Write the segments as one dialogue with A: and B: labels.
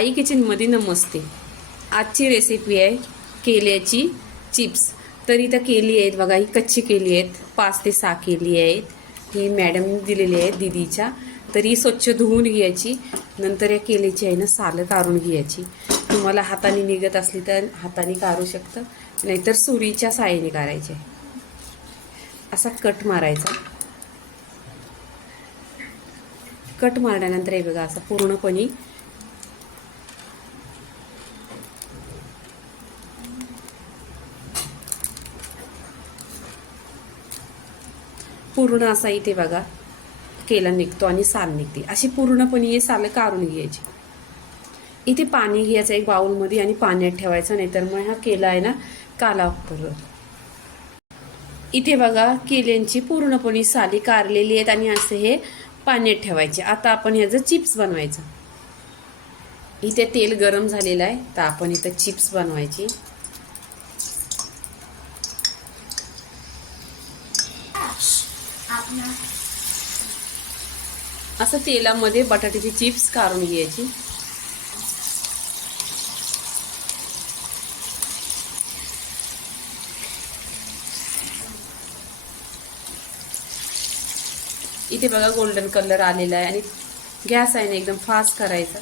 A: आई किचनमध्ये नमस्ते. आजची रेसिपी आहे केल्याची चिप्स तर इथं केली आहेत बघा ही कच्ची केली आहेत. पाच ते सहा केली आहेत. ही मॅडम दिलेली आहेत दिदीच्या. तर ही स्वच्छ धुवून घ्यायची. नंतर या केलीची आहे ना सालं काढून घ्यायची. तुम्हाला हाताने निघत असली तर हाताने काढू शकतं. नाहीतर सुरीच्या साहाय्याने काढायचे. असा कट मारायचा. कट मारल्यानंतर हे बघा असं पूर्णपणे पूर्ण असा इथे बघा केला निघतो आणि साल निघते. अशी पूर्णपणे हे सालं काढून घ्यायची. इथे पाणी घ्यायचं एक बाऊलमध्ये आणि पाण्यात ठेवायचं नाही तर मग हा केला आहे ना काला इथे बघा केल्यांची पूर्णपणे साली कारलेली आहेत आणि असे हे पाण्यात ठेवायचे. आता आपण ह्याचं चिप्स बनवायचं. इथे तेल गरम झालेलं आहे तर आपण इथं चिप्स बनवायची. असं तेलामध्ये बटाट्याची चिप्स काढून घ्यायची. इथे बघा गोल्डन कलर आलेला आहे आणि गॅस आहे ना एकदम फास्ट करायचा.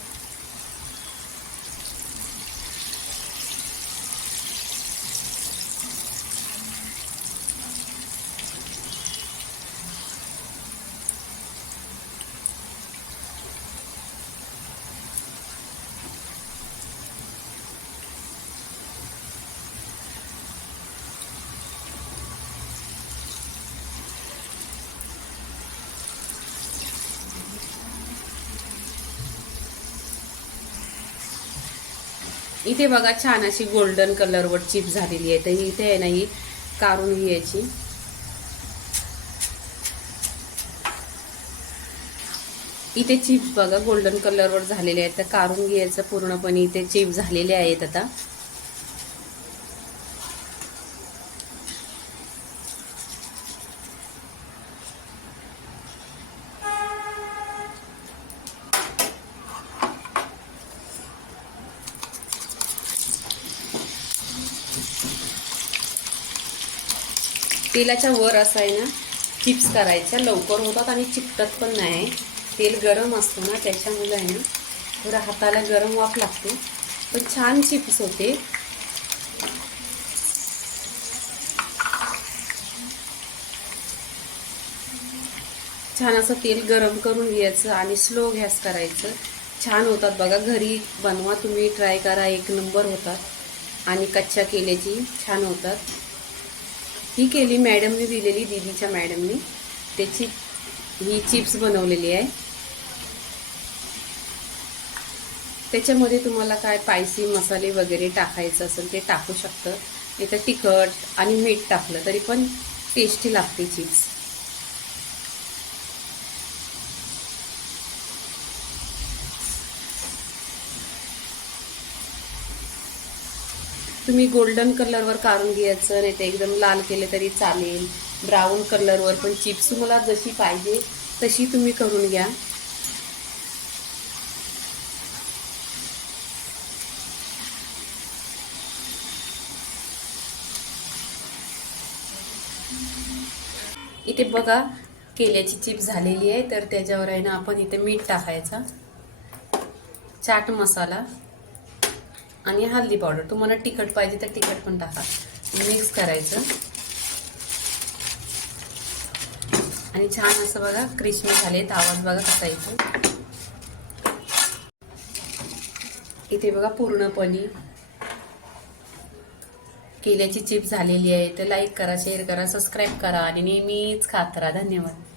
A: इथे बघा छान अशी गोल्डन कलरवर चिप झालेली आहे. तर इथे आहे ना ही काढून घ्यायची इथे चिप्स बघा गोल्डन कलरवर झालेले आहेत. तर काढून घ्यायचं पूर्णपणे इथे चिप झालेले आहेत आता. तेलाच्या वर असं आहे ना चिप्स करायच्या. लवकर होतात आणि चिकटत पण नाही. तेल गरम असतो ना त्याच्यामुळे आहे ना थोडं हाताला गरम वाफ लागते. पण छान चिप्स होते. छान असं तेल गरम करून घ्यायचं आणि स्लो गॅस करायचं. छान होतात बघा घरी बनवा तुम्ही ट्राय करा. एक नंबर होतात. आणि कच्च्या केल्याची छान होतात. ही केली मॅडमने दिलेली दीदीच्या मॅडमनी. त्याची ही चिप्स बनवलेली आहे. त्याच्यामध्ये तुम्हाला काय पायसी मसाले वगैरे टाकायचं असेल ते टाकू शकतं. नाही तर तिखट आणि मीठ टाकलं तरी पण टेस्टी लागते चिप्स. तुम्ही गोल्डन कलरवर काढून घ्यायचं नाही तर एकदम लाल केले तरी चालेल. ब्राऊन कलरवर पण चिप्स तुम्हाला जशी पाहिजे तशी तुम्ही करून घ्या. इथे बघा केल्याची चिप्स झालेली आहे तर त्याच्यावर आहे ना आपण इथे मीठ टाकायचा. चाट मसाला. आणि हल्दी पावडर. तुम्हाला तिखट पाहिजे तर तिखट पण टाका. मिक्स करायचं. आणि छान असं बघा क्रिश्मी झाले तर आवाज बघा कसा येतो इथे बघा पूर्णपणे केल्याची चिप झालेली आहे. तर लाईक करा शेअर करा सबस्क्राईब करा आणि नेहमीच खात राहा. धन्यवाद.